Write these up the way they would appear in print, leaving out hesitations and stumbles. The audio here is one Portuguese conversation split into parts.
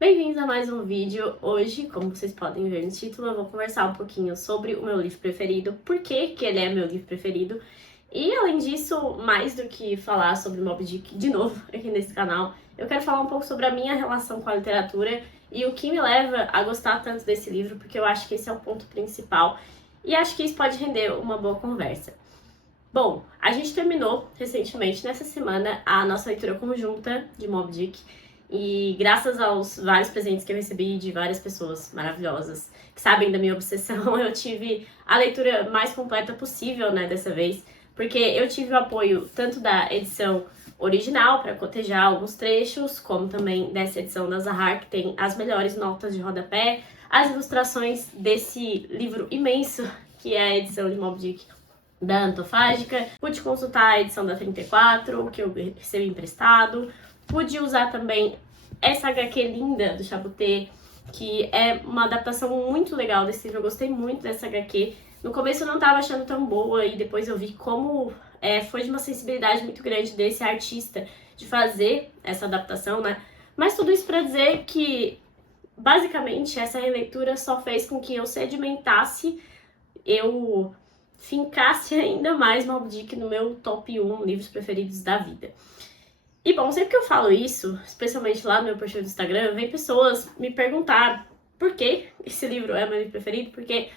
Bem-vindos a mais um vídeo. Hoje, como vocês podem ver no título, eu vou conversar um pouquinho sobre o meu livro preferido, por que ele é meu livro preferido. E além disso, mais do que falar sobre Moby Dick de novo aqui nesse canal, eu quero falar um pouco sobre a minha relação com a literatura e o que me leva a gostar tanto desse livro, porque eu acho que esse é o ponto principal e acho que isso pode render uma boa conversa. Bom, a gente terminou recentemente, nessa semana, a nossa leitura conjunta de Moby Dick. E graças aos vários presentes que eu recebi de várias pessoas maravilhosas que sabem da minha obsessão, eu tive a leitura mais completa possível, né, dessa vez. Porque eu tive o apoio tanto da edição original, para cotejar alguns trechos, como também dessa edição da Zahar, que tem as melhores notas de rodapé, as ilustrações desse livro imenso, que é a edição de Moby Dick da Antofágica. Pude consultar a edição da 34, que eu recebi emprestado. Pude usar também essa HQ linda do Chaboté, que é uma adaptação muito legal desse livro. Eu gostei muito dessa HQ. No começo eu não estava achando tão boa e depois eu vi como foi de uma sensibilidade muito grande desse artista de fazer essa adaptação, né? Mas tudo isso para dizer que, basicamente, essa releitura só fez com que eu sedimentasse, eu fincasse ainda mais Moby Dick no meu top 1 livros preferidos da vida. E bom, sempre que eu falo isso, especialmente lá no meu perfil do Instagram, vem pessoas me perguntar por que esse livro é meu livro preferido, porque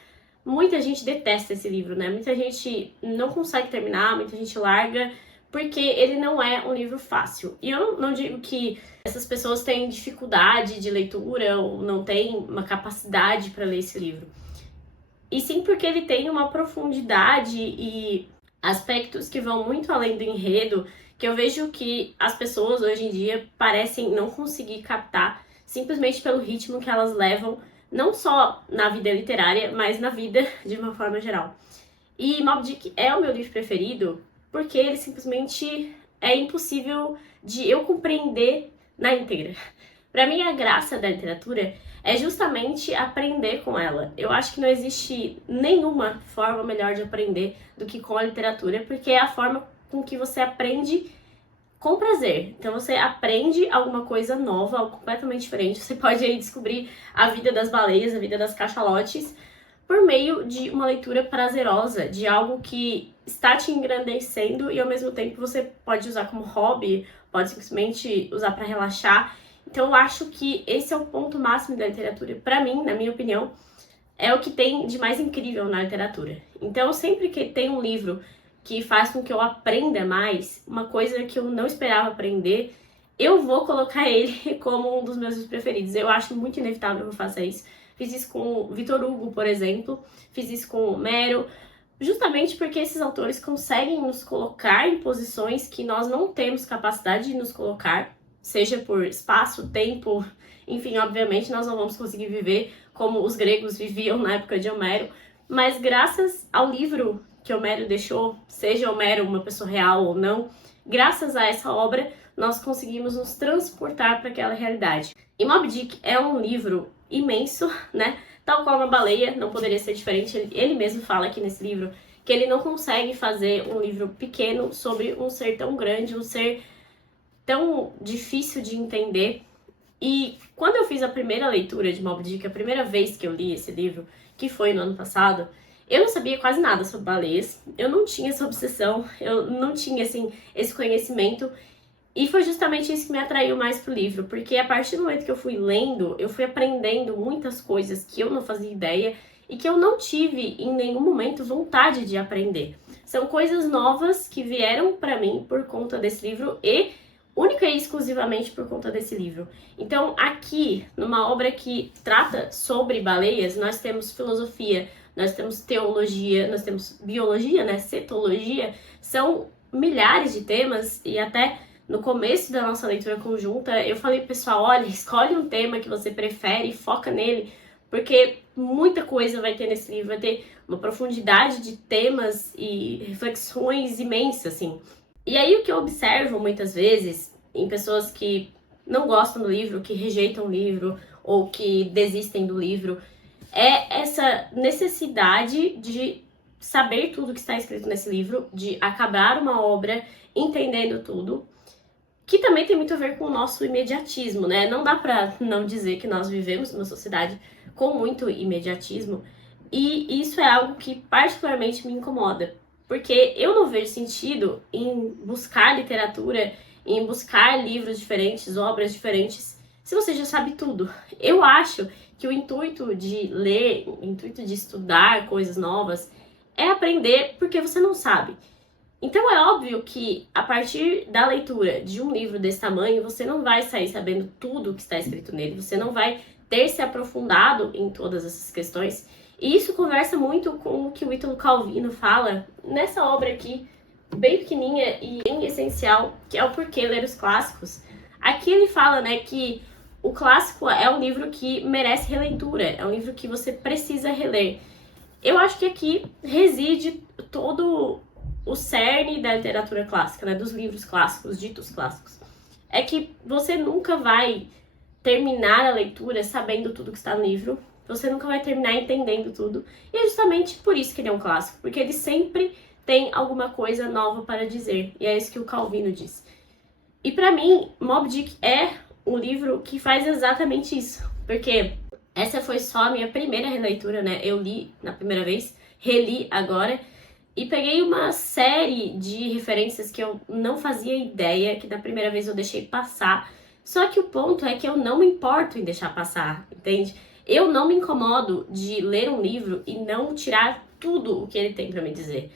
muita gente detesta esse livro, né? Muita gente não consegue terminar, muita gente larga, porque ele não é um livro fácil. E eu não digo que essas pessoas têm dificuldade de leitura ou não têm uma capacidade para ler esse livro. E sim porque ele tem uma profundidade e aspectos que vão muito além do enredo, que eu vejo que as pessoas hoje em dia parecem não conseguir captar simplesmente pelo ritmo que elas levam, não só na vida literária, mas na vida de uma forma geral. E Moby Dick é o meu livro preferido porque ele simplesmente é impossível de eu compreender na íntegra. Para mim, a graça da literatura é justamente aprender com ela. Eu acho que não existe nenhuma forma melhor de aprender do que com a literatura, porque é a forma com que você aprende com prazer. Então você aprende alguma coisa nova, algo completamente diferente. Você pode aí descobrir a vida das baleias, a vida das cachalotes, por meio de uma leitura prazerosa, de algo que está te engrandecendo e ao mesmo tempo você pode usar como hobby, pode simplesmente usar para relaxar. Então eu acho que esse é o ponto máximo da literatura. Para mim, na minha opinião, é o que tem de mais incrível na literatura. Então sempre que tem um livro que faz com que eu aprenda mais, uma coisa que eu não esperava aprender, eu vou colocar ele como um dos meus livros preferidos. Eu acho muito inevitável que eu faça isso. Fiz isso com o Victor Hugo, por exemplo, fiz isso com o Homero, justamente porque esses autores conseguem nos colocar em posições que nós não temos capacidade de nos colocar, seja por espaço, tempo, enfim, obviamente nós não vamos conseguir viver como os gregos viviam na época de Homero, mas graças ao livro que Homero deixou, seja Homero uma pessoa real ou não, graças a essa obra nós conseguimos nos transportar para aquela realidade. E Moby Dick é um livro imenso, né? Tal qual uma baleia, não poderia ser diferente. Ele mesmo fala aqui nesse livro que ele não consegue fazer um livro pequeno sobre um ser tão grande, um ser tão difícil de entender. E quando eu fiz a primeira leitura de Moby Dick, a primeira vez que eu li esse livro, que foi no ano passado, eu não sabia quase nada sobre baleias, eu não tinha essa obsessão, eu não tinha, assim, esse conhecimento. E foi justamente isso que me atraiu mais pro livro, porque a partir do momento que eu fui lendo, eu fui aprendendo muitas coisas que eu não fazia ideia e que eu não tive em nenhum momento vontade de aprender. São coisas novas que vieram para mim por conta desse livro e única e exclusivamente por conta desse livro. Então, aqui, numa obra que trata sobre baleias, nós temos filosofia, nós temos teologia, nós temos biologia, né, cetologia, são milhares de temas e até no começo da nossa leitura conjunta, eu falei pro pessoal, olha, escolhe um tema que você prefere e foca nele, porque muita coisa vai ter nesse livro, vai ter uma profundidade de temas e reflexões imensas, assim. E aí o que eu observo muitas vezes em pessoas que não gostam do livro, que rejeitam o livro ou que desistem do livro, é essa necessidade de saber tudo que está escrito nesse livro, de acabar uma obra entendendo tudo, que também tem muito a ver com o nosso imediatismo, né? Não dá pra não dizer que nós vivemos numa sociedade com muito imediatismo, e isso é algo que particularmente me incomoda, porque eu não vejo sentido em buscar literatura, em buscar livros diferentes, obras diferentes, se você já sabe tudo. Eu acho que o intuito de ler, o intuito de estudar coisas novas, é aprender porque você não sabe. Então é óbvio que a partir da leitura de um livro desse tamanho, você não vai sair sabendo tudo o que está escrito nele, você não vai ter se aprofundado em todas essas questões. E isso conversa muito com o que o Ítalo Calvino fala nessa obra aqui, bem pequenininha e bem essencial, que é o Porquê Ler os Clássicos. Aqui ele fala, né, que o clássico é um livro que merece releitura, é um livro que você precisa reler. Eu acho que aqui reside todo o cerne da literatura clássica, né, dos livros clássicos, ditos clássicos. É que você nunca vai terminar a leitura sabendo tudo que está no livro, você nunca vai terminar entendendo tudo, e é justamente por isso que ele é um clássico, porque ele sempre tem alguma coisa nova para dizer, e é isso que o Calvino diz. E para mim, Moby Dick é um livro que faz exatamente isso, porque essa foi só a minha primeira releitura, né? Eu li na primeira vez, reli agora, e peguei uma série de referências que eu não fazia ideia, que da primeira vez eu deixei passar. Só que o ponto é que eu não me importo em deixar passar, entende? Eu não me incomodo de ler um livro e não tirar tudo o que ele tem para me dizer.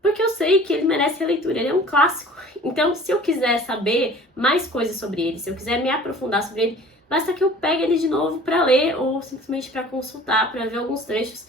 Porque eu sei que ele merece releitura, ele é um clássico. Então, se eu quiser saber mais coisas sobre ele, se eu quiser me aprofundar sobre ele, basta que eu pegue ele de novo para ler ou simplesmente para consultar, para ver alguns trechos.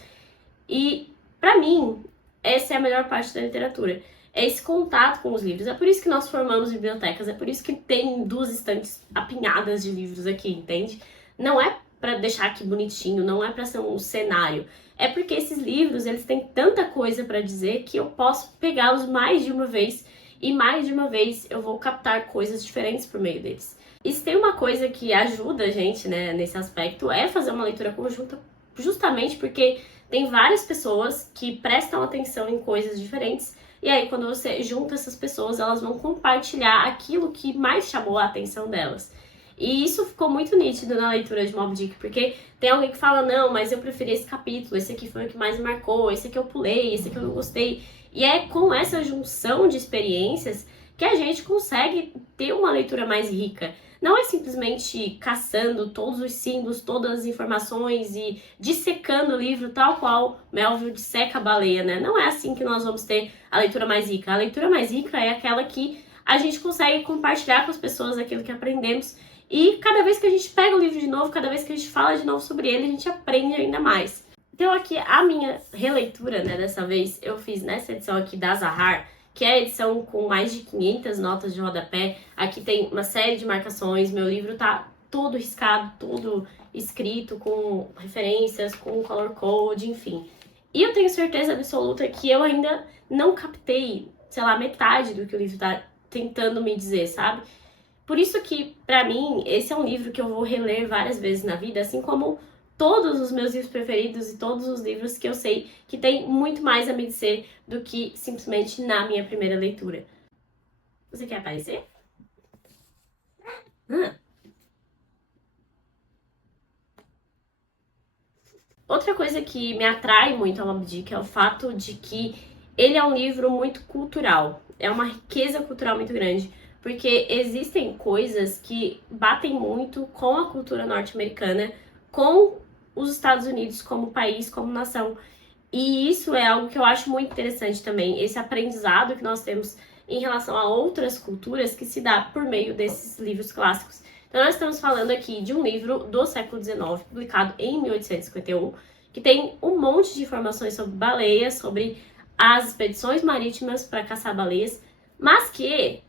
E, para mim, essa é a melhor parte da literatura. É esse contato com os livros. É por isso que nós formamos bibliotecas, é por isso que tem 2 estantes apinhadas de livros aqui, entende? Não é para deixar aqui bonitinho, não é para ser um cenário. É porque esses livros, eles têm tanta coisa para dizer que eu posso pegá-los mais de uma vez e mais de uma vez eu vou captar coisas diferentes por meio deles. E se tem uma coisa que ajuda a gente, né, nesse aspecto, é fazer uma leitura conjunta, justamente porque tem várias pessoas que prestam atenção em coisas diferentes, e aí quando você junta essas pessoas, elas vão compartilhar aquilo que mais chamou a atenção delas. E isso ficou muito nítido na leitura de Moby Dick, porque tem alguém que fala, não, mas eu preferi esse capítulo, esse aqui foi o que mais me marcou, esse aqui eu pulei, esse aqui eu não gostei. E é com essa junção de experiências que a gente consegue ter uma leitura mais rica. Não é simplesmente caçando todos os símbolos, todas as informações e dissecando o livro tal qual Melville disseca a baleia, né? Não é assim que nós vamos ter a leitura mais rica. A leitura mais rica é aquela que a gente consegue compartilhar com as pessoas aquilo que aprendemos. E cada vez que a gente pega o livro de novo, cada vez que a gente fala de novo sobre ele, a gente aprende ainda mais. Então aqui, a minha releitura, né, dessa vez, eu fiz nessa edição aqui da Zahar, que é a edição com mais de 500 notas de rodapé. Aqui tem uma série de marcações, meu livro tá todo riscado, todo escrito, com referências, com color code, enfim. E eu tenho certeza absoluta que eu ainda não captei, sei lá, metade do que o livro tá tentando me dizer, sabe? Por isso que, pra mim, esse é um livro que eu vou reler várias vezes na vida, assim como todos os meus livros preferidos e todos os livros que eu sei que tem muito mais a me dizer do que simplesmente na minha primeira leitura. Você quer aparecer? Outra coisa que me atrai muito ao Moby Dick é o fato de que ele é um livro muito cultural. É uma riqueza cultural muito grande, porque existem coisas que batem muito com a cultura norte-americana, com os Estados Unidos como país, como nação. E isso é algo que eu acho muito interessante também, esse aprendizado que nós temos em relação a outras culturas que se dá por meio desses livros clássicos. Então nós estamos falando aqui de um livro do século XIX, publicado em 1851, que tem um monte de informações sobre baleias, sobre as expedições marítimas para caçar baleias, mas que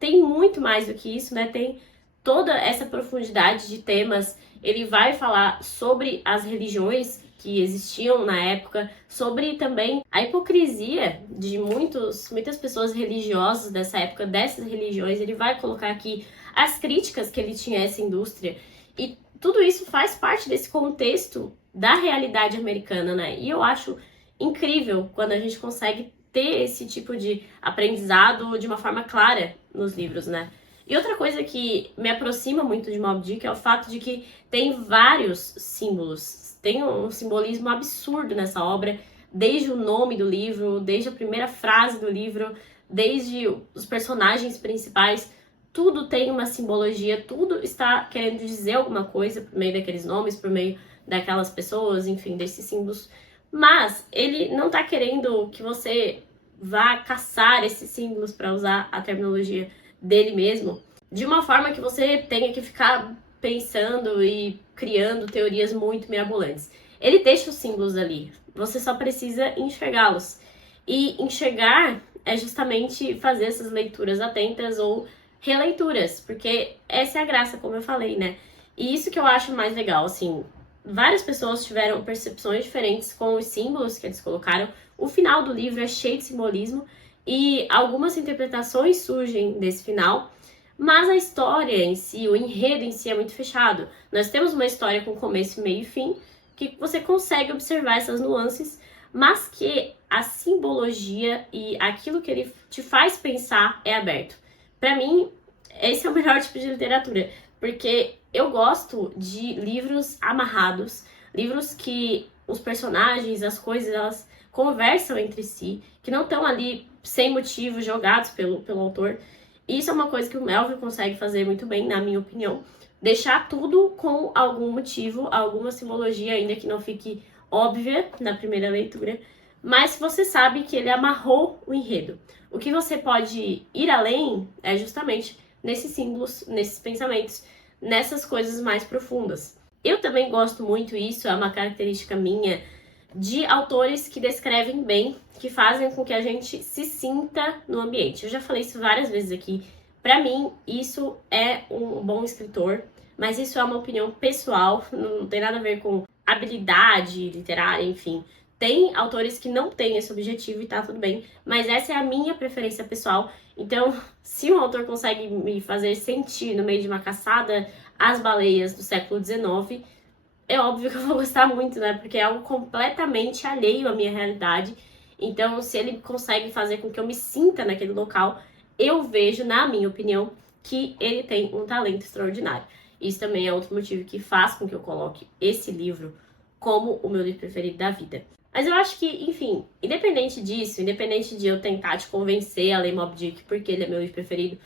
tem muito mais do que isso, né? Tem toda essa profundidade de temas. Ele vai falar sobre as religiões que existiam na época, sobre também a hipocrisia de muitas pessoas religiosas dessa época, dessas religiões. Ele vai colocar aqui as críticas que ele tinha a essa indústria. E tudo isso faz parte desse contexto da realidade americana, né? E eu acho incrível quando a gente consegue ter esse tipo de aprendizado de uma forma clara nos livros, né? E outra coisa que me aproxima muito de Moby Dick é o fato de que tem vários símbolos. Tem um simbolismo absurdo nessa obra, desde o nome do livro, desde a primeira frase do livro, desde os personagens principais. Tudo tem uma simbologia, tudo está querendo dizer alguma coisa por meio daqueles nomes, por meio daquelas pessoas, enfim, desses símbolos. Mas ele não está querendo que você vá caçar esses símbolos, para usar a terminologia dele mesmo, de uma forma que você tenha que ficar pensando e criando teorias muito mirabolantes. Ele deixa os símbolos ali, você só precisa enxergá-los. E enxergar é justamente fazer essas leituras atentas ou releituras, porque essa é a graça, como eu falei, né? E isso que eu acho mais legal, assim, várias pessoas tiveram percepções diferentes com os símbolos que eles colocaram. O final do livro é cheio de simbolismo e algumas interpretações surgem desse final, mas a história em si, o enredo em si é muito fechado. Nós temos uma história com começo, meio e fim, que você consegue observar essas nuances, mas que a simbologia e aquilo que ele te faz pensar é aberto. Para mim, esse é o melhor tipo de literatura, porque eu gosto de livros amarrados, livros que os personagens, as coisas, elas conversam entre si, que não estão ali sem motivo, jogados pelo autor. Isso é uma coisa que o Melville consegue fazer muito bem, na minha opinião. Deixar tudo com algum motivo, alguma simbologia, ainda que não fique óbvia na primeira leitura, mas você sabe que ele amarrou o enredo. O que você pode ir além é justamente nesses símbolos, nesses pensamentos, nessas coisas mais profundas. Eu também gosto muito, isso é uma característica minha, de autores que descrevem bem, que fazem com que a gente se sinta no ambiente. Eu já falei isso várias vezes aqui. Para mim, isso é um bom escritor, mas isso é uma opinião pessoal, não tem nada a ver com habilidade literária, enfim. Tem autores que não têm esse objetivo e tá tudo bem, mas essa é a minha preferência pessoal. Então, se um autor consegue me fazer sentir no meio de uma caçada às baleias do século XIX, é óbvio que eu vou gostar muito, né? Porque é algo completamente alheio à minha realidade. Então, se ele consegue fazer com que eu me sinta naquele local, eu vejo, na minha opinião, que ele tem um talento extraordinário. Isso também é outro motivo que faz com que eu coloque esse livro como o meu livro preferido da vida. Mas eu acho que, enfim, independente disso, independente de eu tentar te convencer a ler Moby Dick porque ele é meu livro preferido,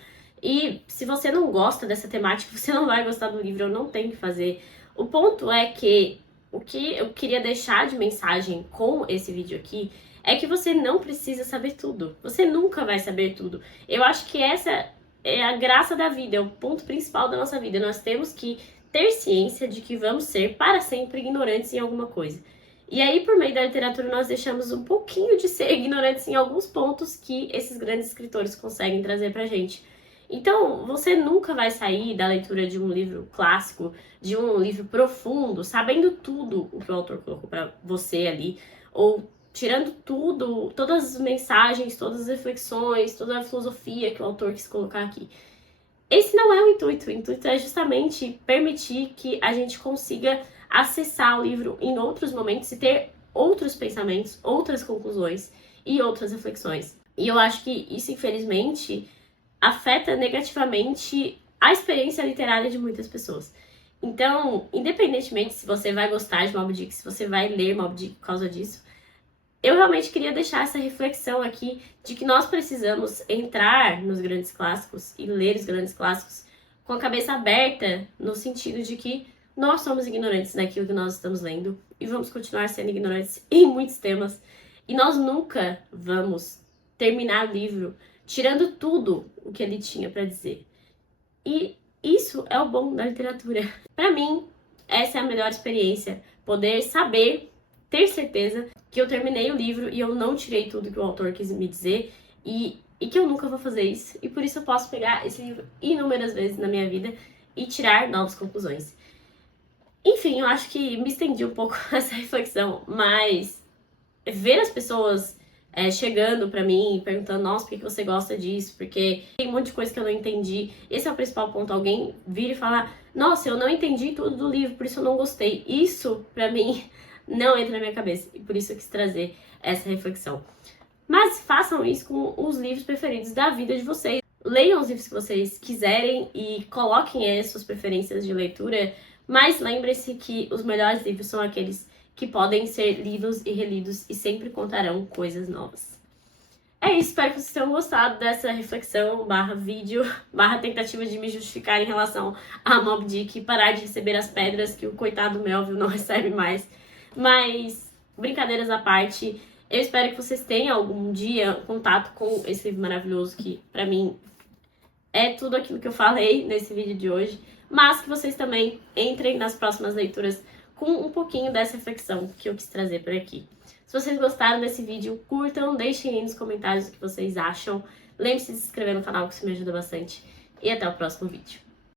e se você não gosta dessa temática, você não vai gostar do livro, eu não tenho que fazer. O ponto é que o que eu queria deixar de mensagem com esse vídeo aqui é que você não precisa saber tudo. Você nunca vai saber tudo. Eu acho que essa é a graça da vida, é o ponto principal da nossa vida. Nós temos que ter ciência de que vamos ser para sempre ignorantes em alguma coisa. E aí, por meio da literatura, nós deixamos um pouquinho de ser ignorantes em alguns pontos que esses grandes escritores conseguem trazer pra gente. Então, você nunca vai sair da leitura de um livro clássico, de um livro profundo, sabendo tudo o que o autor colocou pra você ali, ou tirando tudo, todas as mensagens, todas as reflexões, toda a filosofia que o autor quis colocar aqui. Esse não é o intuito. O intuito é justamente permitir que a gente consiga acessar o livro em outros momentos e ter outros pensamentos, outras conclusões e outras reflexões. E eu acho que isso, infelizmente, afeta negativamente a experiência literária de muitas pessoas. Então, independentemente se você vai gostar de Moby Dick, se você vai ler Moby Dick por causa disso, eu realmente queria deixar essa reflexão aqui de que nós precisamos entrar nos grandes clássicos e ler os grandes clássicos com a cabeça aberta, no sentido de que nós somos ignorantes daquilo que nós estamos lendo e vamos continuar sendo ignorantes em muitos temas. E nós nunca vamos terminar o livro tirando tudo o que ele tinha para dizer. E isso é o bom da literatura. Para mim, essa é a melhor experiência, poder saber, ter certeza que eu terminei o livro e eu não tirei tudo que o autor quis me dizer e que eu nunca vou fazer isso. E por isso eu posso pegar esse livro inúmeras vezes na minha vida e tirar novas conclusões. Enfim, eu acho que me estendi um pouco essa reflexão, mas ver as pessoas chegando pra mim, perguntando, nossa, por que você gosta disso? Porque tem um monte de coisa que eu não entendi. Esse é o principal ponto, alguém vir e falar, nossa, eu não entendi tudo do livro, por isso eu não gostei. Isso, pra mim, não entra na minha cabeça, e por isso eu quis trazer essa reflexão. Mas façam isso com os livros preferidos da vida de vocês. Leiam os livros que vocês quiserem e coloquem aí as suas preferências de leitura, mas lembre-se que os melhores livros são aqueles que podem ser lidos e relidos e sempre contarão coisas novas. É isso, espero que vocês tenham gostado dessa reflexão, vídeo, tentativa de me justificar em relação a Moby Dick e parar de receber as pedras que o coitado Melville não recebe mais. Mas, brincadeiras à parte, eu espero que vocês tenham algum dia contato com esse livro maravilhoso que, pra mim, é tudo aquilo que eu falei nesse vídeo de hoje, mas que vocês também entrem nas próximas leituras com um pouquinho dessa reflexão que eu quis trazer por aqui. Se vocês gostaram desse vídeo, curtam, deixem aí nos comentários o que vocês acham. Lembre-se de se inscrever no canal, que isso me ajuda bastante. E até o próximo vídeo.